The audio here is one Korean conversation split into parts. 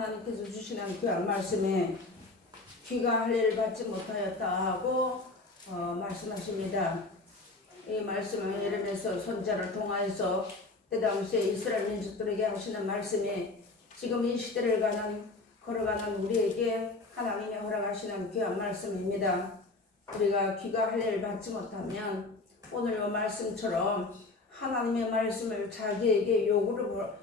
하나님께서 주시는 귀한 말씀에 귀가 할례를 받지 못하였다 하고 말씀하십니다. 이 말씀은 예레미야 선지자를 통하여서 그 당시에 이스라엘 민족들에게 하시는 말씀이 지금 이 시대를 걸어가는 우리에게 하나님이 허락하시는 귀한 말씀입니다. 우리가 귀가 할례를 받지 못하면 오늘 이 말씀처럼 하나님의 말씀을 자기에게 욕으로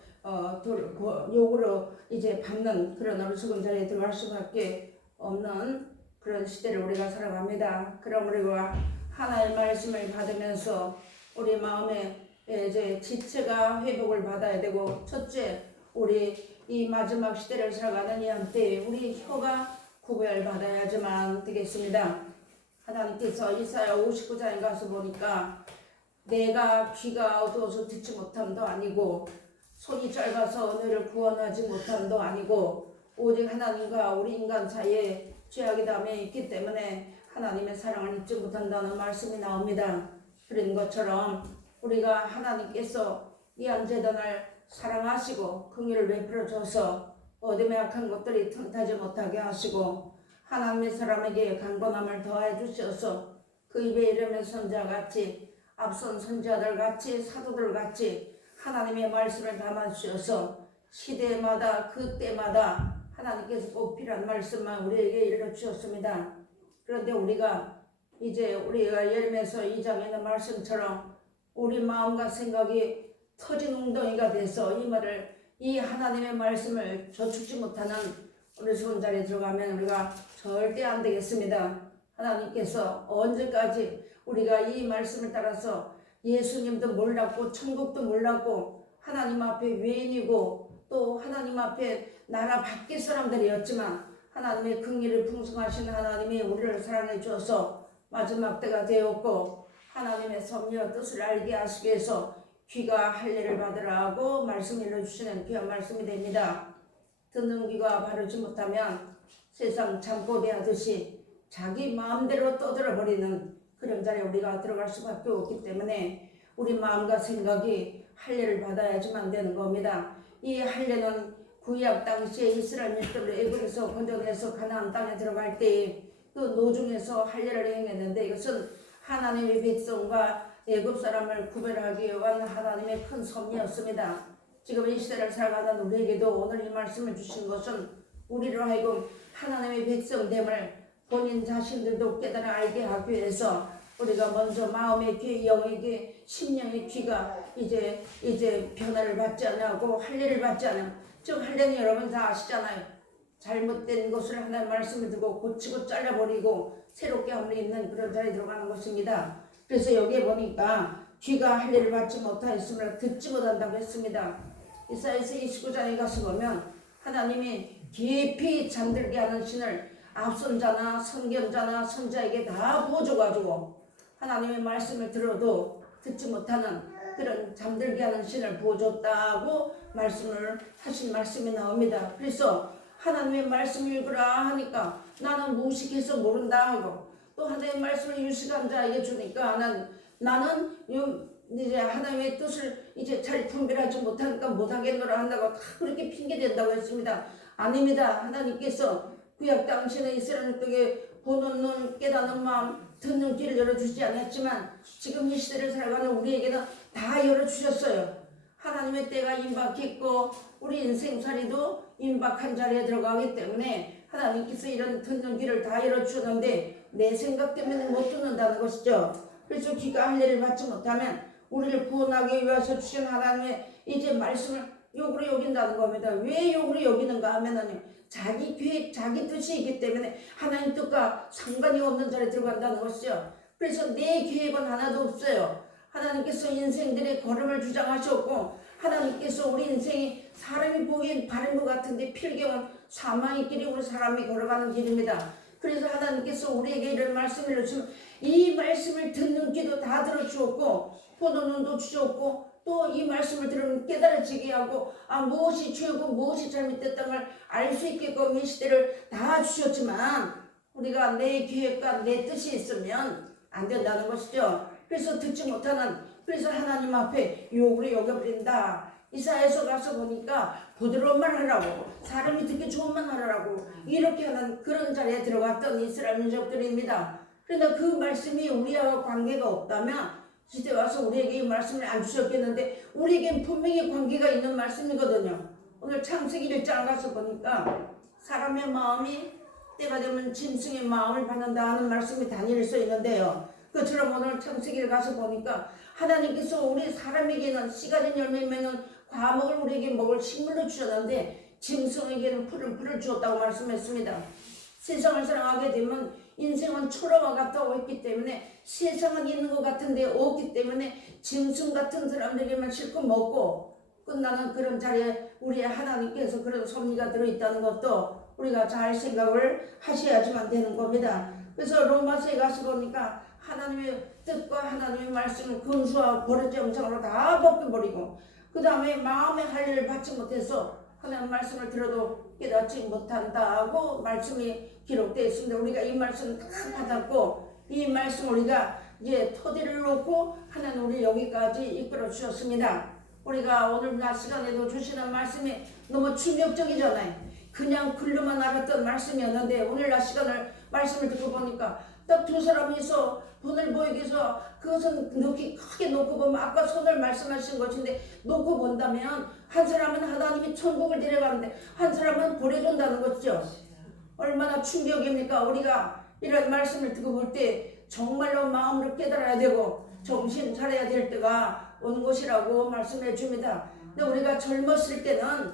이제 받는 그런 어리석은 자리에 들어갈 수밖에 없는 그런 시대를 우리가 살아갑니다. 그럼 우리가 하나님의 말씀을 받으면서 우리 마음에 이제 지체가 회복을 받아야 되고, 첫째, 우리 이 마지막 시대를 살아가는 이 한때 우리 혀가 구별받아야지만 되겠습니다. 하나님께서 이사야 59장에 가서 보니까 내가 귀가 어두워서 듣지 못함도 아니고 손이 짧아서 너를 구원하지 못함도 아니고 오직 하나님과 우리 인간 사이에 죄악이 담에 있기 때문에 하나님의 사랑을 잊지 못한다는 말씀이 나옵니다. 그런 것처럼 우리가 하나님께서 이 안재단을 사랑하시고 긍휼을 베풀어 줘서 어둠의 악한 것들이 틈타지 못하게 하시고 하나님의 사람에게 강건함을 더해 주셔서 그 입에 이름의 선자같이 앞선 선자들 같이 사도들 같이 하나님의 말씀을 담아 주셔서 시대마다 그때마다 하나님께서 꼭 필요한 말씀만 우리에게 일러 주셨습니다. 그런데 우리가 이제 우리가 예레미야 2장에 있는 말씀처럼 우리 마음과 생각이 터진 웅덩이가 돼서 이 하나님의 말씀을 저축지 못하는 우리 좋은 자리에 들어가면 우리가 절대 안 되겠습니다. 하나님께서 언제까지 우리가 이 말씀을 따라서 예수님도 몰랐고 천국도 몰랐고 하나님 앞에 외인이고 또 하나님 앞에 나라 밖의 사람들이었지만 하나님의 긍휼을 풍성하신 하나님이 우리를 사랑해 주어서 마지막 때가 되었고 하나님의 섭리와 뜻을 알게 하시기 위해서 귀가 할례를 받으라고 말씀 일러주시는 귀한 말씀이 됩니다. 듣는 귀가 바르지 못하면 세상 잠꼬대 하듯이 자기 마음대로 떠들어버리는 그런 자리에 우리가 들어갈 수밖에 없기 때문에 우리 마음과 생각이 할례를 받아야지만 되는 겁니다. 이 할례는 구약 당시에 이스라엘 민족들을 애굽에서 건져내서 가나안 땅에 들어갈 때 그 노중에서 할례를 행했는데 이것은 하나님의 백성과 애굽 사람을 구별하기 위한 하나님의 큰 섭리였습니다. 지금 이 시대를 살아가는 우리에게도 오늘 이 말씀을 주신 것은 우리로 하여금 하나님의 백성됨을 본인 자신들도 깨달아 알게 하기 위해서 우리가 먼저 마음의 귀, 영의 귀, 심령의 귀가 이제 변화를 받지 않고 할례를 받지 않으면, 즉 할례는 여러분 다 아시잖아요. 잘못된 것을 하나님의 말씀을 듣고 고치고 잘라버리고 새롭게 함을 입는 그런 자리에 들어가는 것입니다. 그래서 여기에 보니까 귀가 할례를 받지 못하였으므로 듣지 못한다고 했습니다. 이사야서 29장에 가서 보면 하나님이 깊이 잠들게 하는 신을 앞선 자나 선견자나 선자에게 다 부어줘가지고 하나님의 말씀을 들어도 듣지 못하는 그런 잠들게 하는 신을 부어줬다고 말씀을 하신 말씀이 나옵니다. 그래서 하나님의 말씀을 읽으라 하니까 나는 무식해서 모른다 하고 또 하나님의 말씀을 유식한 자에게 주니까 나는 이제 하나님의 뜻을 이제 잘 분별하지 못하니까 못하겠노라 한다고 다 그렇게 핑계댄다고 했습니다. 아닙니다. 하나님께서 구약 당시에는 이스라엘 땅에 보는 눈, 깨닫는 마음, 듣는 귀를 열어주지 않았지만 지금 이 시대를 살아가는 우리에게는 다 열어주셨어요. 하나님의 때가 임박했고 우리 인생살이도 임박한 자리에 들어가기 때문에 하나님께서 이런 듣는 귀를 다 열어주셨는데 내 생각 때문에 못 듣는다는 것이죠. 그래서 귀가 할례를 받지 못하면 우리를 구원하기 위해서 주신 하나님의 이제 말씀을 욕으로 여긴다는 겁니다. 왜 욕으로 여기는가 하면은요, 자기 계획, 자기 뜻이 있기 때문에 하나님 뜻과 상관이 없는 자리에 들어간다는 것이죠. 그래서 내 계획은 하나도 없어요. 하나님께서 인생들의 걸음을 주장하셨고 하나님께서 우리 인생이 사람이 보기엔 바른 것 같은데 필경은 사망의 길이 우리 사람이 걸어가는 길입니다. 그래서 하나님께서 우리에게 이런 말씀을 주시면 이 말씀을 듣는 귀도 다 들어주었고 보는 눈도 주셨고 또 이 말씀을 들으면 깨달아지게 하고 무엇이 죄고 무엇이 잘못됐다는 걸 알 수 있게끔 이 시대를 다 주셨지만 우리가 내 계획과 내 뜻이 있으면 안 된다는 것이죠. 그래서 듣지 못하는, 그래서 하나님 앞에 욕으로 여겨버린다. 이사야서 가서 보니까 부드러운 말 하라고 사람이 듣기 좋은 말 하라고 이렇게 하는 그런 자리에 들어갔던 이스라엘 민족들입니다. 그런데 그 말씀이 우리와 관계가 없다면 시대 와서 우리에게 이 말씀을 안 주셨겠는데 우리에겐 분명히 관계가 있는 말씀이거든요. 오늘 창세기 1장 가서 보니까 사람의 마음이 때가 되면 짐승의 마음을 받는다 하는 말씀이 단일히 써 있는데요. 그처럼 오늘 창세기를 가서 보니까 하나님께서 우리 사람에게는 씨가 된 열매 맺는 과목을 우리에게 먹을 식물로 주셨는데 짐승에게는 푸른 풀을 주었다고 말씀했습니다. 세상을 사랑하게 되면 인생은 초라와 같다고 했기 때문에 세상은 있는 것 같은데 없기 때문에 짐승 같은 사람들에게만 실컷 먹고 끝나는 그런 자리에 우리의 하나님께서 그런 섭리가 들어있다는 것도 우리가 잘 생각을 하셔야지만 되는 겁니다. 그래서 로마서에 가서 보니까 하나님의 뜻과 하나님의 말씀을 근수와 버릇 영상으로 다 벗겨버리고 그 다음에 마음의 할례를 받지 못해서 하나님 말씀을 들어도 깨닫지 못한다고 말씀이 기록되어 있습니다. 우리가 이 말씀 다 받았고 이 말씀 우리가 이제 토대를 놓고 하나님 우리 여기까지 이끌어 주셨습니다. 우리가 오늘 낮 시간에도 주시는 말씀이 너무 충격적이잖아요. 그냥 글로만 알았던 말씀이었는데 오늘 낮 시간을 말씀을 듣고 보니까 딱 두 사람이 있어 돈을 보이기 위해서 그것은 놓기 크게 놓고 보면 아까 손을 말씀하신 것인데 놓고 본다면 한 사람은 하나님이 천국을 데려가는데 한 사람은 보내준다는 것이죠. 얼마나 충격입니까? 우리가 이런 말씀을 듣고 볼 때 정말로 마음으로 깨달아야 되고 정신 차려야 될 때가 온 것이라고 말씀해 줍니다. 근데 우리가 젊었을 때는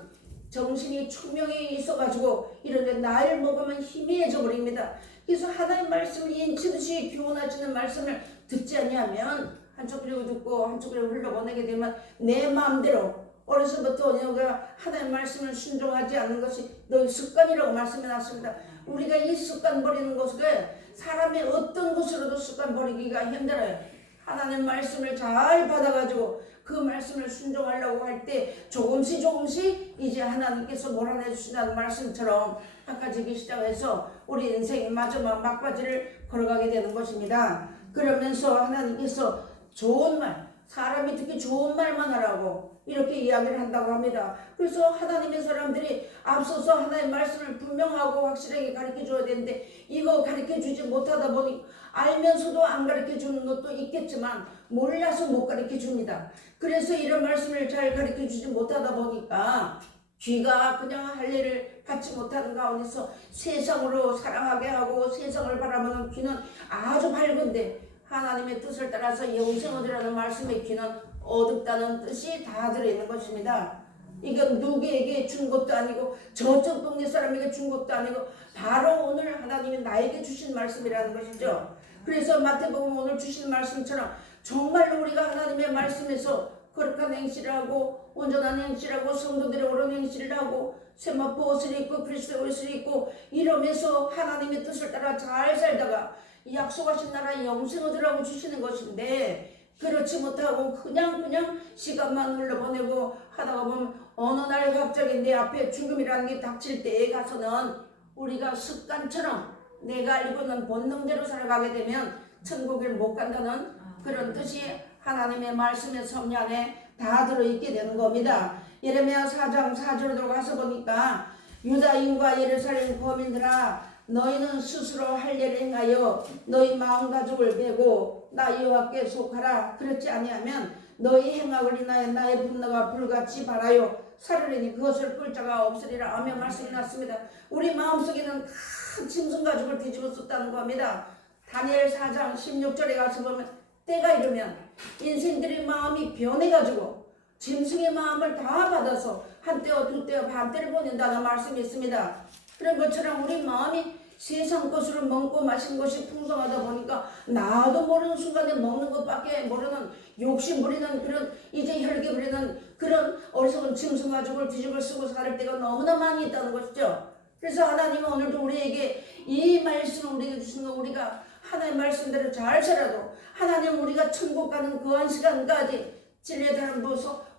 정신이 총명이 있어가지고 이런데 나이를 먹으면 희미해져 버립니다. 그래서 하나님 말씀을 인치듯이 교훈하시는 말씀을 듣지 아니하면 한쪽 귀로 듣고 한쪽 귀로 흘러보내게 되면 내 마음대로 어려서부터 너가 하나님 말씀을 순종하지 않는 것이 너의 습관이라고 말씀해 놨습니다. 우리가 이 습관 버리는 것을 사람의 어떤 것으로도 습관 버리기가 힘들어요. 하나님 말씀을 잘 받아가지고 그 말씀을 순종하려고 할 때 조금씩 이제 하나님께서 몰아내 주신다는 말씀처럼 닦아지기 시작해서 우리 인생의 마지막 막바지를 걸어가게 되는 것입니다. 그러면서 하나님께서 좋은 말, 사람이 듣기 좋은 말만 하라고 이렇게 이야기를 한다고 합니다. 그래서 하나님의 사람들이 앞서서 하나님의 말씀을 분명하고 확실하게 가르쳐 줘야 되는데 이거 가르쳐 주지 못하다 보니 알면서도 안 가르쳐 주는 것도 있겠지만 몰라서 못 가르쳐 줍니다. 그래서 이런 말씀을 잘 가르쳐 주지 못하다 보니까 귀가 그냥 할례를 받지 못하는 가운데서 세상으로 사랑하게 하고 세상을 바라보는 귀는 아주 밝은데 하나님의 뜻을 따라서 영생 얻으라는 말씀의 귀는 어둡다는 뜻이 다 들어있는 것입니다. 이건 누구에게 준 것도 아니고 저쪽 동네 사람에게 준 것도 아니고 바로 오늘 하나님이 나에게 주신 말씀이라는 것이죠. 그래서 마태복음 오늘 주신 말씀처럼 정말로 우리가 하나님의 말씀에서 거룩한 행실을 하고 온전한 행실을 하고 성도들의 옳은 행실을 하고 세마포 옷을 입고 그리스도의 옷을 입고 이러면서 하나님의 뜻을 따라 잘 살다가 약속하신 나라의 영생 얻으라고 주시는 것인데 그렇지 못하고 그냥 시간만 흘러보내고 하다가 보면 어느 날 갑자기 내 앞에 죽음이라는 게 닥칠 때에 가서는 우리가 습관처럼 내가 알고 있는 본능대로 살아가게 되면 천국을 못 간다는 그런 뜻이 하나님의 말씀의 섭리 안에 다 들어있게 되는 겁니다. 예레미야 4장 4절로 들어가서 보니까 유다인과 예루살렘 거민들아 너희는 스스로 할례를 행하여 너희 마음가짐을 베고 나 여호와께 속하라. 그렇지 아니하면 너희 행악을 인하여 나의 분노가 불같이 발하여 살으리니 그것을 끌 자가 없으리라 하며 말씀이 났습니다. 우리 마음속에는 큰 짐승 가죽을 뒤집어 썼다는 겁니다. 다니엘 4장 16절에 가서 보면 때가 이르면 인생들의 마음이 변해가지고 짐승의 마음을 다 받아서 한때와 두때와 반때를 보낸다는 말씀이 있습니다. 그런 것처럼 우리 마음이 세상 것으로 먹고 마신 것이 풍성하다 보니까 나도 모르는 순간에 먹는 것밖에 모르는 욕심 부리는 그런 이제 혈기 부리는 그런 어리석은 짐승 가죽을 뒤집어 쓰고 살 때가 너무나 많이 있다는 것이죠. 그래서 하나님은 오늘도 우리에게 이 말씀을 우리에게 주신 거 우리가 하나님의 말씀대로 잘 살아도 하나님 우리가 천국 가는 그 한 시간까지 진리의 다른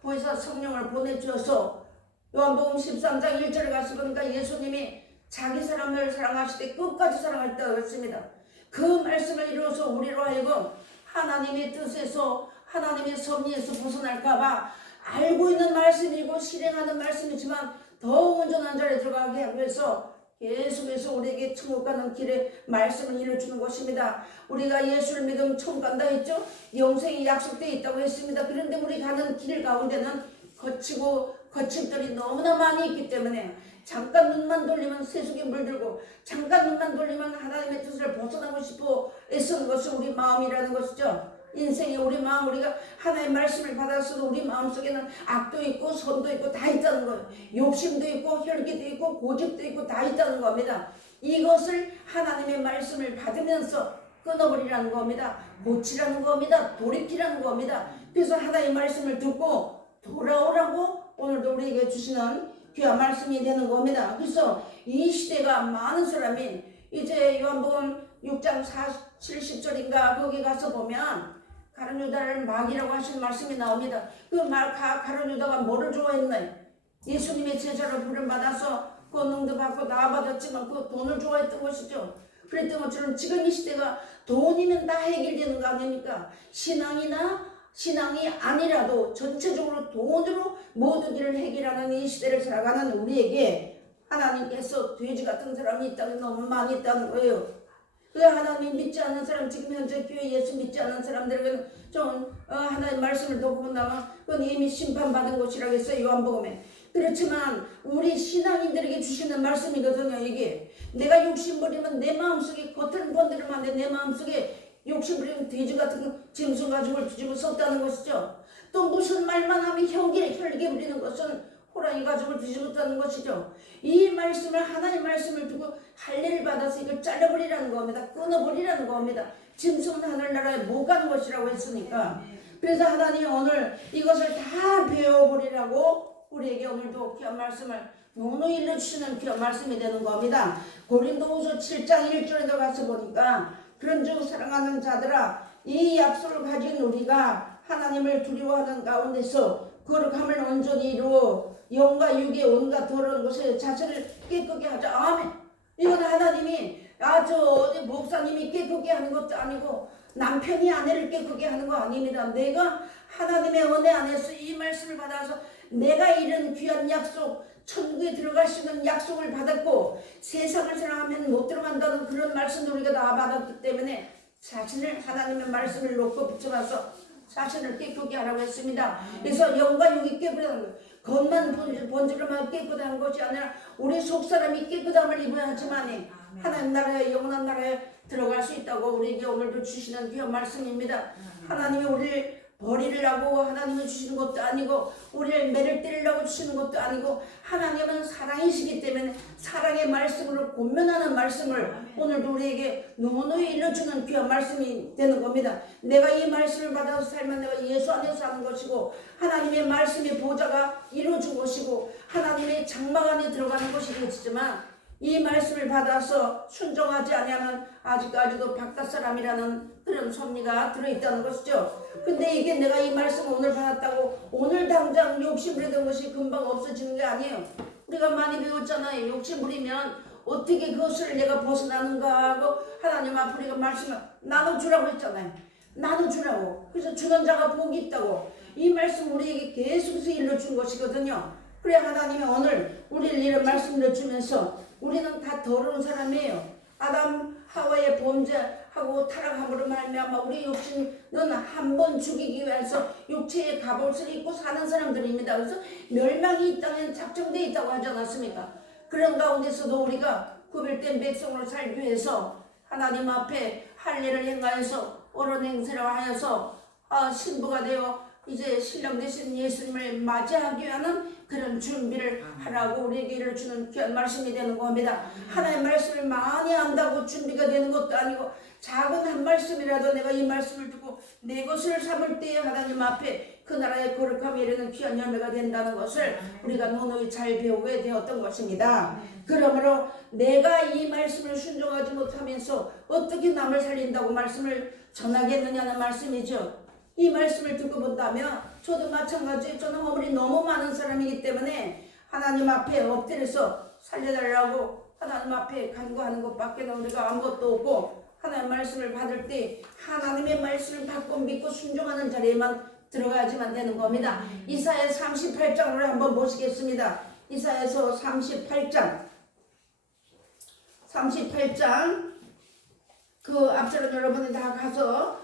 보혜사 성령을 보내주어서 요한복음 13장 1절에 가서 보니까 예수님이 자기 사람을 사랑하실 때 끝까지 사랑했다고 했습니다. 그 말씀을 이루어서 우리로 하여금 하나님의 뜻에서 하나님의 섭리에서 벗어날까봐 알고 있는 말씀이고 실행하는 말씀이지만 더 온전한 자리에 들어가게 하기 위해서 계속해서 우리에게 천국 가는 길에 말씀을 일러주는 것입니다. 우리가 예수를 믿으면 천국 간다 했죠. 영생이 약속되어 있다고 했습니다. 그런데 우리 가는 길 가운데는 거치고 거칠들이 너무나 많이 있기 때문에 잠깐 눈만 돌리면 세속에 물들고 잠깐 눈만 돌리면 하나님의 뜻을 벗어나고 싶어 애쓰는 것이 우리 마음이라는 것이죠. 인생에 우리 마음, 우리가 하나의 말씀을 받았어도 우리 마음속에는 악도 있고 선도 있고 다 있다는 거예요. 욕심도 있고 혈기도 있고 고집도 있고 다 있다는 겁니다. 이것을 하나님의 말씀을 받으면서 끊어버리라는 겁니다. 고치라는 겁니다. 돌이키라는 겁니다. 그래서 하나님의 말씀을 듣고 돌아오라고 오늘도 우리에게 주시는 귀한 말씀이 되는 겁니다. 그래서 이 시대가 많은 사람이 이제 요한복음 6장 70절인가 거기 가서 보면 가룟 유다를 마귀라고 하시는 말씀이 나옵니다. 그 가룟 유다가 뭐를 좋아했나요? 예수님의 제자로 부름받아서 권능도 받고 나아받았지만 그 돈을 좋아했던 것이죠. 그랬던 것처럼 지금 이 시대가 돈이면 다 해결되는 거 아닙니까? 신앙이 아니라도 전체적으로 돈으로 모든 일을 해결하는 이 시대를 살아가는 우리에게 하나님께서 돼지 같은 사람이 이 땅에 너무 많이 있다는 거예요. 그 하나님 믿지 않는 사람, 지금 현재 교회 예수 믿지 않는 사람들에게는 좀 하나님 말씀을 듣고 본다면 그건 이미 심판받은 것이라고 했어요. 요한복음에. 그렇지만 우리 신앙인들에게 주시는 말씀이거든요. 이게 내가 욕심 부리면 내 마음속에 겉은 번들면 안 돼. 내 마음속에 욕심 부리면 돼지 같은 짐승 가죽을 뒤집어 썼다는 것이죠. 또 무슨 말만 하면 혈기 부리는 것은 호랑이 가죽을 뒤집었다는 것이죠. 이 말씀을 하나님 말씀을 두고 할례를 받아서 이걸 잘라버리라는 겁니다. 끊어버리라는 겁니다. 짐승은 하늘나라에 못 가는 것이라고 했으니까. 그래서 하나님 오늘 이것을 다 배워버리라고 우리에게 오늘도 귀한 말씀을 노노히 일러주시는 귀한 말씀이 되는 겁니다. 고린도후서 7장 1절에 가서 보니까 그런즉 사랑하는 자들아 이 약속을 가진 우리가 하나님을 두려워하는 가운데서 거룩함을 온전히 이루어 영과 육의 온갖 더러운 것에 자신을 깨끗게 하자. 아멘. 이건 하나님이 어디 목사님이 깨끗게 하는 것도 아니고 남편이 아내를 깨끗게 하는 거 아닙니다. 내가 하나님의 은혜 안에서 이 말씀을 받아서 내가 이런 귀한 약속, 천국에 들어갈 수 있는 약속을 받았고 세상을 사랑하면 못 들어간다는 그런 말씀을 우리가 다 받았기 때문에 자신을 하나님의 말씀을 놓고 붙여봐서 자신을 깨끗게 하라고 했습니다. 그래서 영과 육이 깨끗한 거예요. 겉만 번지르만 깨끗한 것이 아니라 우리 속사람이 깨끗함을 입어야 하지만 하나님 나라에 영원한 나라에 들어갈 수 있다고 우리에게 오늘도 주시는 귀한 말씀입니다. 하나님이 우리를 버리려고 하나님이 주시는 것도 아니고 우리를 매를 때리려고 주시는 것도 아니고 하나님은 사랑이시기 때문에 사랑의 말씀으로 권면하는 말씀을 오늘도 우리에게 노노히 일러주는 귀한 말씀이 되는 겁니다. 내가 이 말씀을 받아서 살면 내가 예수 안에서 사는 것이고 하나님의 말씀의 보좌가 이루어진 것이고 하나님의 장막 안에 들어가는 것이 되지만 이 말씀을 받아서 순종하지 아니하면 아직까지도 바깥 사람이라는 그런 섭리가 들어있다는 것이죠. 근데 이게 내가 이 말씀을 오늘 받았다고 오늘 당장 욕심 부리던 것이 금방 없어지는 게 아니에요. 우리가 많이 배웠잖아요. 욕심 부리면 어떻게 그것을 내가 벗어나는가 하고 하나님 앞에 우리가 말씀을 나눠주라고 했잖아요. 나눠주라고. 그래서 주는 자가 복이 있다고. 이 말씀 우리에게 계속해서 일러준 것이거든요. 그래 하나님이 오늘 우리를 이런 말씀을 주면서 우리는 다 더러운 사람이에요. 아담 하와의 범죄하고 타락함으로 말미암아 우리 육신은 한 번 죽이기 위해서 육체의 갑옷을 입고 사는 사람들입니다. 그래서 멸망이 이 땅에 작정되어 있다고 하지 않았습니까? 그런 가운데서도 우리가 구별된 백성으로 살기 위해서 하나님 앞에 할례를 행하여서 어른 행세를 하여서 신부가 되어 이제 신랑 되신 예수님을 맞이하기 위한 그런 준비를 하라고 우리에게 이르주는 귀한 말씀이 되는 겁니다. 하나의 말씀을 많이 안다고 준비가 되는 것도 아니고 작은 한 말씀이라도 내가 이 말씀을 두고 내 것을 삼을 때에 하나님 앞에 그 나라의 거룩함이 이르는 귀한 열매가 된다는 것을 우리가 노노히 잘 배우게 되었던 것입니다. 그러므로 내가 이 말씀을 순종하지 못하면서 어떻게 남을 살린다고 말씀을 전하겠느냐는 말씀이죠. 이 말씀을 듣고 본다면 저도 마찬가지 저는 허물이 너무 많은 사람이기 때문에 하나님 앞에 엎드려서 살려달라고 하나님 앞에 간구하는 것밖에 우리가 아무것도 없고 하나님의 말씀을 받을 때 하나님의 말씀을 받고 믿고 순종하는 자리에만 들어가야지만 되는 겁니다. 이사야 38장을 한번 보시겠습니다. 이사야서 38장 그 앞서는 여러분이 다 가서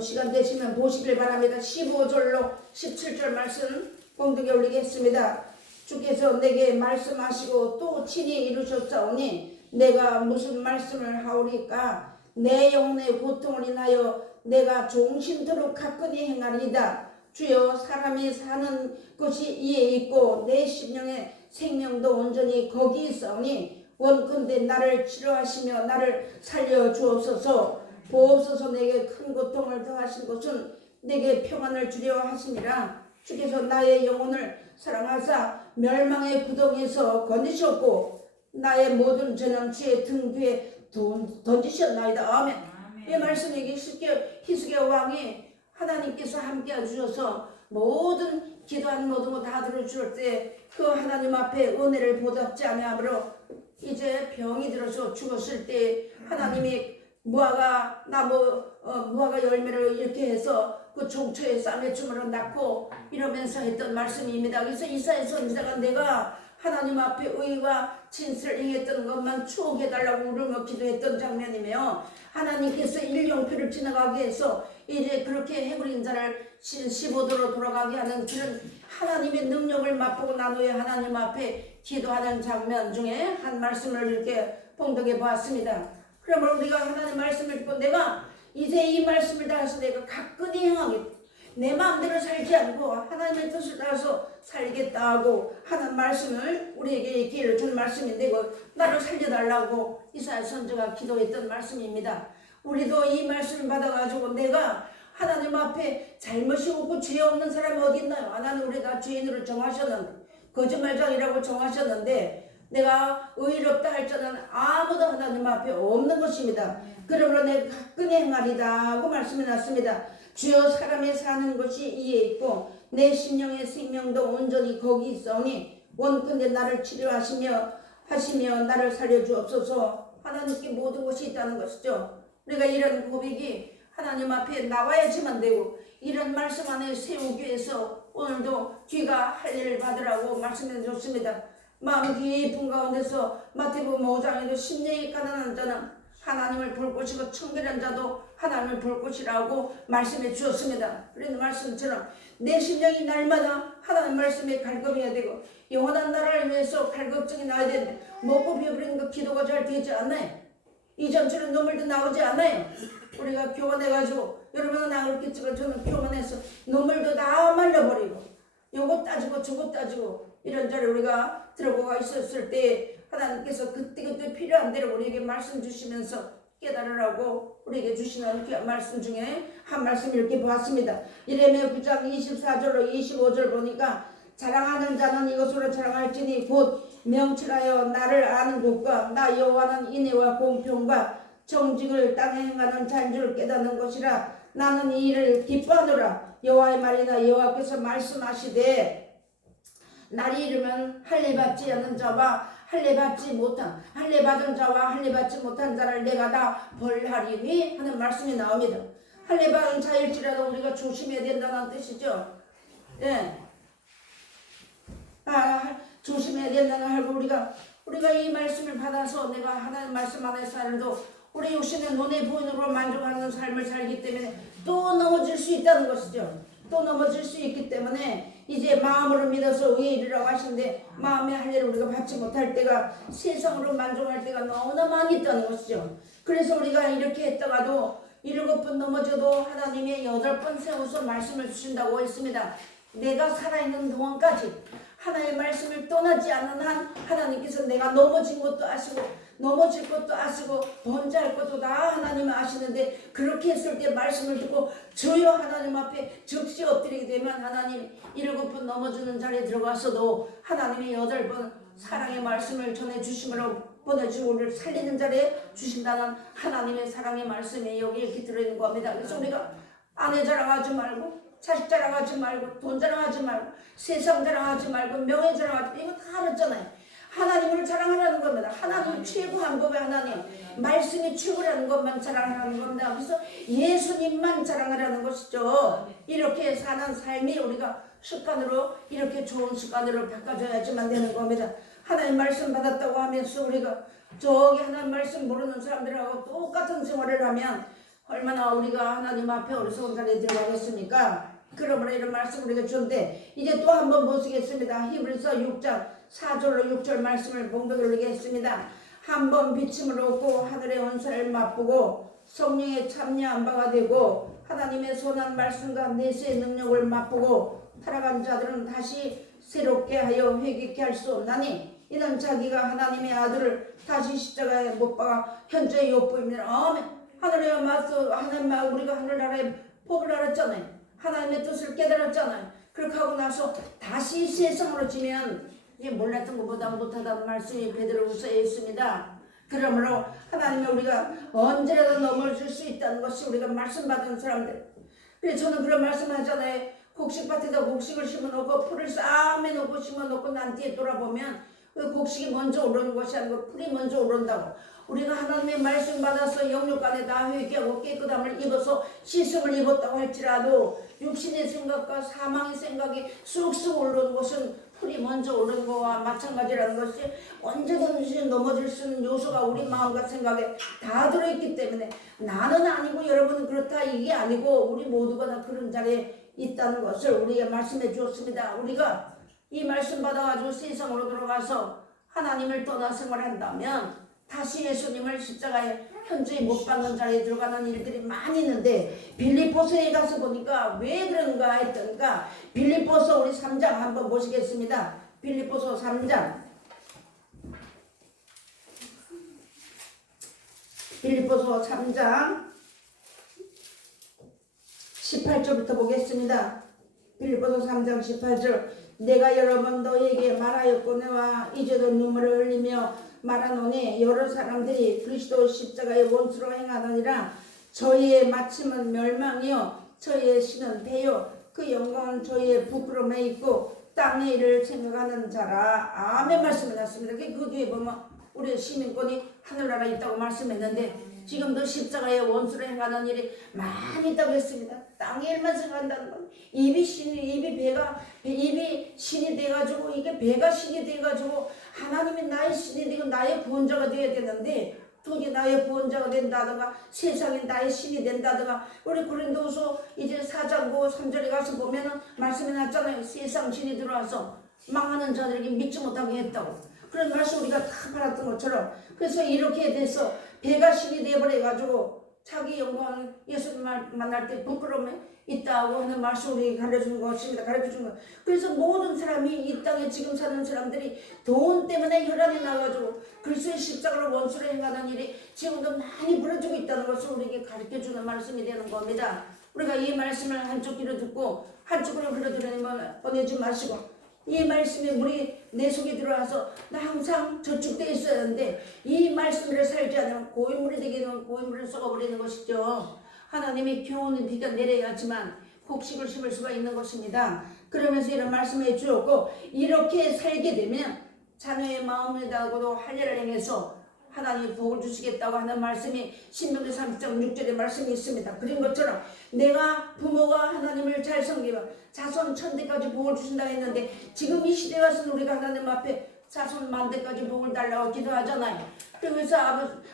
시간 되시면 보시길 바랍니다. 15절로 17절 말씀 봉독에 올리겠습니다. 주께서 내게 말씀하시고 또 친히 이루셨사오니 내가 무슨 말씀을 하오리까? 내 영혼의 고통을 인하여 내가 종신토록 가뿐히 행하리이다. 주여 사람이 사는 것이 이에 있고 내 심령의 생명도 온전히 거기 있사오니 원컨대 나를 치료하시며 나를 살려주옵소서. 보옵소서. 내게 큰 고통을 더하신 것은 내게 평안을 주려 하심이라. 주께서 나의 영혼을 사랑하사 멸망의 구덩이에서 건지셨고 나의 모든 죄는 주의 등 뒤에 던지셨나이다. 아멘. 이 말씀이 히스기야 왕이 하나님께서 함께 해주셔서 모든 기도한 모든 거 다 들어주실 때 그 하나님 앞에 은혜를 보답지 아니하므로 이제 병이 들어서 죽었을 때 하나님이 무화과 나무 무화과 열매를 이렇게 해서 그 종초에 쌈에 주물러 낳고 이러면서 했던 말씀입니다. 그래서 이사야 선지자가 내가 하나님 앞에 의와 진실을 행했던 것만 추억해달라고 울으며 기도했던 장면이며 하나님께서 일용표를 지나가게 해서 이제 그렇게 해버린 자를 15도로 돌아가게 하는 그런 하나님의 능력을 맛보고 난 후에 하나님 앞에 기도하는 장면 중에 한 말씀을 이렇게 봉독해 보았습니다. 그러면 우리가 하나님 말씀을 듣고 내가 이제 이 말씀을 따라서 내가 가뿐히 행하겠다. 내 마음대로 살지 않고 하나님의 뜻을 따라서 살겠다 하고 하는 말씀을 우리에게 기회를 준 말씀인데 나를 살려달라고 이사야 선지자가 기도했던 말씀입니다. 우리도 이 말씀을 받아가지고 내가 하나님 앞에 잘못이 없고 죄 없는 사람이 어디 있나요? 하나님 우리 다 죄인으로 정하셨는데 거짓말장이라고 정하셨는데 내가 의롭다 할 자는 아무도 하나님 앞에 없는 것입니다. 그러므로 내가 가뿐히 행하리다 하고 말씀해놨습니다. 주여 사람이 사는 것이 이에 있고 내 심령의 생명도 온전히 거기 있사오니 원컨대 나를 치료하시며 나를 살려주옵소서. 하나님께 모든 것이 있다는 것이죠. 우리가 이런 고백이 하나님 앞에 나와야지만 되고 이런 말씀 안에 세우기 위해서 오늘도 귀가 할 일을 받으라고 말씀해 줬습니다. 마음 깊은 가운데서 마태복음 5장에도 심령이 가난한 자는 하나님을 볼 것이고 청결한 자도 하나님을 볼 것이라고 말씀해 주었습니다. 그런 말씀처럼 내 심령이 날마다 하나님 말씀에 갈급해야 되고 영원한 나라를 위해서 갈급증이 나야 되는데 먹고 배부른 거 기도가 잘 되지 않나요? 이전처럼 눈물도 나오지 않아요. 우리가 교만해가지고 여러분은 안 그렇겠지만 저는 교만해서 눈물도 다 말려버리고 요거 따지고 저거 따지고 이런 자를 우리가 들어가 있었을 때 하나님께서 그때그때 필요한 대로 우리에게 말씀 주시면서 깨달으라고 우리에게 주시는 그 말씀 중에 한 말씀 이렇게 보았습니다. 예레미야 9장 24절로 25절 보니까 자랑하는 자는 이것으로 자랑할지니 곧 명철하여 나를 아는 곳과 나 여호와는 인애와 공평과 정직을 땅에 행하는 자인 줄 깨닫는 것이라. 나는 이 일을 기뻐하노라. 여호와의 말이나 여호와께서 말씀하시되 날이 이르면 할례 받지 않는 자와 할례 받은 자와 할례 받지 못한 자를 내가 다 벌하리니 하는 말씀이 나옵니다. 할례 받은 자일지라도 우리가 조심해야 된다는 뜻이죠. 예. 조심해야 된다는 하고 우리가 이 말씀을 받아서 내가 하나님 말씀 안에 살도 우리 육신의 눈에 보이는으로 만족하는 삶을 살기 때문에 또 넘어질 수 있다는 것이죠. 또 넘어질 수 있기 때문에 이제 마음으로 믿어서 의에 이르라고 하시는데 마음의 할례를 우리가 받지 못할 때가 세상으로 만족할 때가 너무나 많이 있다는 것이죠. 그래서 우리가 이렇게 했다가도 7번 넘어져도 하나님의 8번 세워서 말씀을 주신다고 했습니다. 내가 살아있는 동안까지 하나님의 말씀을 떠나지 않는 한 하나님께서 내가 넘어진 것도 아시고 넘어질 것도 아시고 번제할 것도 다 하나님은 아시는데 그렇게 했을 때 말씀을 듣고 저요 하나님 앞에 즉시 엎드리게 되면 하나님 7번 넘어지는 자리에 들어가서도 하나님이 8번 사랑의 말씀을 전해주심으로 보내주고 우리를 살리는 자리에 주신다는 하나님의 사랑의 말씀이 여기 이렇게 들어있는 겁니다. 그래서 우리가 아내 자랑하지 말고 자식 자랑하지 말고 돈 자랑하지 말고 세상 자랑하지 말고 명예 자랑하지 말고 이거 다 알았잖아요. 하나님을 자랑하라는 겁니다. 하나님 최고한 법의 하나님 말씀이 최고라는 것만 자랑하라는 겁니다. 그래서 예수님만 자랑하라는 것이죠. 이렇게 사는 삶이 우리가 습관으로 이렇게 좋은 습관으로 바꿔줘야지만 되는 겁니다. 하나님 말씀 받았다고 하면서 우리가 저기 하나님 말씀 모르는 사람들하고 똑같은 생활을 하면 얼마나 우리가 하나님 앞에 어리석은 자리에 들어가겠습니까? 그러므로 이런 말씀 우리가 주는데 이제 또 한 번 보시겠습니다. 히브리서 6장 4절로 6절 말씀을 봉독해 올리겠습니다. 한번 비침을 얻고 하늘의 원수를 맛보고 성령의 참여한 바가 되고 하나님의 선한 말씀과 내세의 능력을 맛보고 타락한 자들은 다시 새롭게 하여 회개케 할 수 없나니 이는 자기가 하나님의 아들을 다시 십자가에 못 박아 현재 엿보입니다. 아멘. 하늘에 맞서 하나님 우리가 하늘나라의 법을 알았잖아요. 하나님의 뜻을 깨달았잖아요. 그렇게 하고 나서 다시 세상으로 지면 이제 몰랐던 것보다 못하다는 말씀이 베드로후서에 있습니다. 그러므로 하나님이 우리가 언제라도 넘어질 수 있다는 것이 우리가 말씀 받은 사람들. 그래서 저는 그런 말씀 하잖아요. 곡식밭에다 곡식을 심어놓고 풀을 싹 매놓고 심어놓고 난 뒤에 돌아보면 그 곡식이 먼저 오르는 것이 아니고 풀이 먼저 오른다고. 우리가 하나님의 말씀 받아서 영육간에 다 회개하고 깨끗함을 입어서 씻음을 입었다고 할지라도 육신의 생각과 사망의 생각이 쑥쑥 오르는 것은 풀이 먼저 오르는 것과 마찬가지라는 것이 언제든지 넘어질 수 있는 요소가 우리 마음과 생각에 다 들어있기 때문에 나는 아니고 여러분은 그렇다 이게 아니고 우리 모두가 다 그런 자리에 있다는 것을 우리에게 말씀해 주었습니다. 우리가 이 말씀 받아가지고 세상으로 들어가서 하나님을 떠나 생활한다면 다시 예수님을 십자가에 현저히 못 박는 자리에 들어가는 일들이 많이 있는데 빌립보서에 가서 보니까 왜 그런가 했더니까 빌립보서 우리 3장 한번 보시겠습니다. 빌립보서 3장 빌립보서 3장 18절부터 보겠습니다. 빌립보서 3장 18절 내가 여러 번 너에게 말하였고 내가 이제도 눈물을 흘리며 말하노니 여러 사람들이 그리스도 십자가의 원수로 행하느니라. 저희의 마침은 멸망이요 저희의 신은 배요 그 영광은 저희의 부끄러움에 있고 땅의 일을 생각하는 자라. 아멘 말씀을 했습니다. 그 뒤에 보면 우리 시민권이 하늘나라에 있다고 말씀했는데 지금도 십자가의 원수로 행하는 일이 많이 있다고 했습니다. 땅의 일만 생각한다는 건 입이 신이 돼가지고 이게 배가 신이 돼가지고 하나님이 나의 신이 되고 나의 구원자가 되어야 되는데 돈이 나의 구원자가 된다든가 세상이 나의 신이 된다든가 우리 고린도후서 이제 4장 9, 3절에 가서 보면은 말씀이 났잖아요. 세상 신이 들어와서 망하는 자들에게 믿지 못하게 했다고. 그런 말씀 우리가 다 받았던 것처럼 그래서 이렇게 돼서 배가 신이 되어버려가지고 자기 영광을 예수님 만날 때 부끄러움에 있다고 하는 말씀 우리에게 가르쳐준 것입니다. 가르쳐준 것. 그래서 모든 사람이 이 땅에 지금 사는 사람들이 돈 때문에 혈안이 나가지고 그리스도의 십자가로 원수를 행하는 일이 지금도 많이 벌어지고 있다는 것을 우리에게 가르쳐주는 말씀이 되는 겁니다. 우리가 이 말씀을 한쪽 귀로 듣고 한쪽으로 흘러들으면 보내지 마시고 이 말씀이 우리 내 속에 들어와서 나 항상 저축되어 있어야 하는데 이 말씀을 살지 않으면 고인물이 되게 되면 고인물을 썩어버리는 것이죠. 하나님이 교훈은 비가 내려야지만 곡식을 심을 수가 있는 것입니다. 그러면서 이런 말씀해 주었고 이렇게 살게 되면 자녀의 마음에다가도 할례를 행해서 하나님이 복을 주시겠다고 하는 말씀이 신명기 30장 6절의 말씀이 있습니다. 그런 것처럼 내가 부모가 하나님을 잘 섬기면 자손 천대까지 복을 주신다 했는데 지금 이 시대 와서는 우리가 하나님 앞에 자손 만대까지 복을 달라고 기도하잖아요. 그래서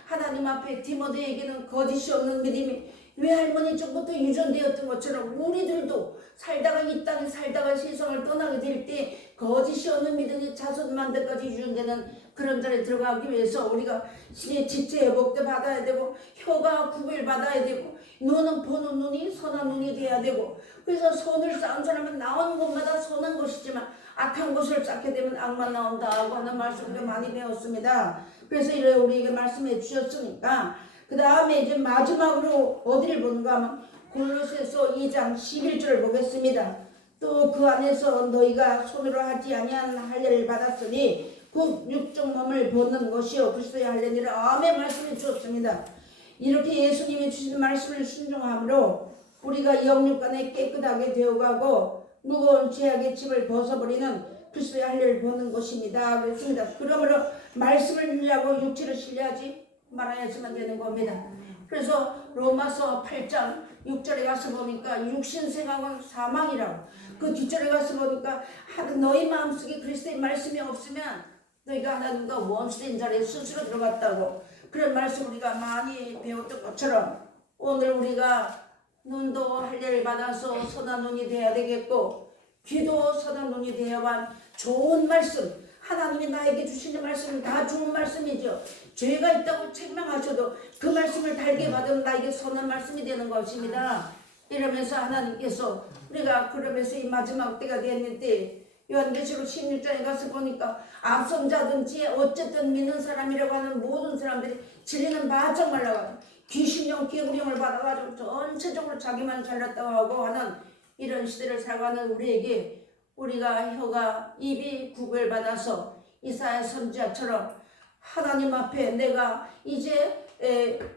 하나님 앞에 디모데에게는 거짓이 없는 믿음이 외할머니 쪽부터 유전되었던 것처럼 우리들도 살다가 이 땅에 살다가 세상을 떠나게 될 때 거짓이 없는 믿음이 자손 만대까지 유전되는 그런 자리에 들어가기 위해서 우리가 신의 지체 회복도 받아야 되고 혀가 구별 받아야 되고 눈은 보는 눈이 선한 눈이 돼야 되고 그래서 선을 쌓은 사람은 나오는 곳마다 선한 것이지만 악한 것을 쌓게 되면 악만 나온다고 하는 말씀도 많이 배웠습니다. 그래서 이래 우리에게 말씀해 주셨으니까 그 다음에 이제 마지막으로 어디를 보는가 하면 골로새서 2장 11절을 보겠습니다. 또 그 안에서 너희가 손으로 하지 아니한 할례를 받았으니 곧 육적 몸을 벗는 것이요 그리스도의 할례니라. 아멘 말씀해 주었습니다. 이렇게 예수님이 주신 말씀을 순종함으로 우리가 영육간에 깨끗하게 되어가고 무거운 죄악의 짐을 벗어버리는 그리스도의 할례를 벗는 것입니다. 그렇습니다. 그러므로 말씀을 신뢰하고 육체를 신뢰하지 말아야지만 되는 겁니다. 그래서 로마서 8장 6절에 가서 보니까 육신 생각은 사망이라고. 그 뒷절에 가서 보니까 너희 마음속에 그리스도의 말씀이 없으면 너희가 하나님과 원수된 자리에 스스로 들어갔다고. 그런 말씀 우리가 많이 배웠던 것처럼 오늘 우리가 눈도 할례를 받아서 선한 눈이 되어야 되겠고 귀도 선한 눈이 되어야만 좋은 말씀, 하나님이 나에게 주시는 말씀은 다 좋은 말씀이죠. 죄가 있다고 책망하셔도 그 말씀을 달게 받으면 나에게 선한 말씀이 되는 것입니다. 이러면서 하나님께서 우리가 그러면서 이 마지막 때가 되었는데 요한계시록 16장에 가서 보니까 앞선 자든지 어쨌든 믿는 사람이라고 하는 모든 사람들이 진리는 바짝 말라가지고 귀신령 개구령을 받아가지고 전체적으로 자기만 잘났다고 하고 하는 이런 시대를 살아가는 우리에게 우리가 혀가 입이 구별받아서 이사야 선지자처럼 하나님 앞에 내가 이제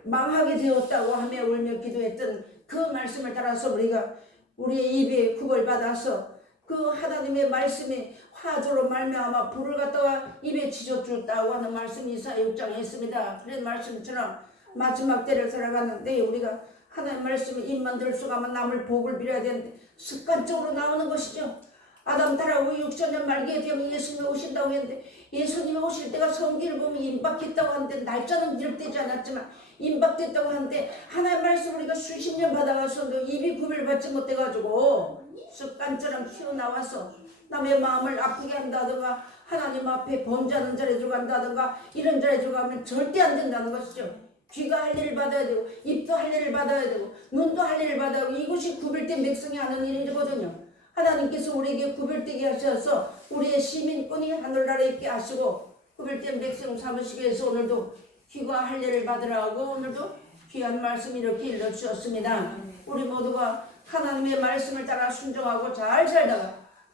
망하게 되었다고 하며 울며 기도했던 그 말씀을 따라서 우리가 우리의 입에 구별받아서 그 하나님의 말씀이 화조로 말미암아 불을 갖다가 입에 지져줬다고 하는 말씀이 이사야 6장에 있습니다. 그런 말씀처럼 마지막 때를 살아가는데 우리가 하나님 말씀에 입만 들 수가 하면 남을 복을 빌어야 되는데 습관적으로 나오는 것이죠. 아담 타락후 6천년 말기에 되면 예수님이 오신다고 했는데 예수님이 오실 때가 성경을 보면 임박했다고 하는데 날짜는 기록되지 않았지만 임박됐다고 하는데 하나님 말씀 우리가 수십 년 받아가서도 입이 구별받지 못해가지고 습관처럼 튀어나와서 남의 마음을 아프게 한다든가 하나님 앞에 범죄하는 자리에 들어간다든가 이런 자리에 들어가면 절대 안 된다는 것이죠. 귀가 할례를 받아야 되고 입도 할례를 받아야 되고 눈도 할례를 받아야 되고 이것이 구별된 백성이 하는 일이거든요. 하나님께서 우리에게 구별되게 하셔서 우리의 시민권이 하늘나라에 있게 하시고 구별된 백성 삼으시기 위해서 오늘도 귀가 할례를 받으라고 오늘도 귀한 말씀 이렇게 일러주셨습니다. 우리 모두가 하나님의 말씀을 따라 순종하고 잘 살다가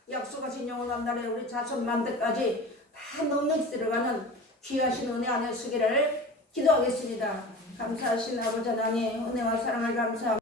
약속하신 영원한 날에 우리 자손 만대까지 다 넉넉히 들어가는 귀하신 은혜 안에 서기를 기도하겠습니다. 감사하신 아버지 하나님 은혜와 사랑을 감사합니다.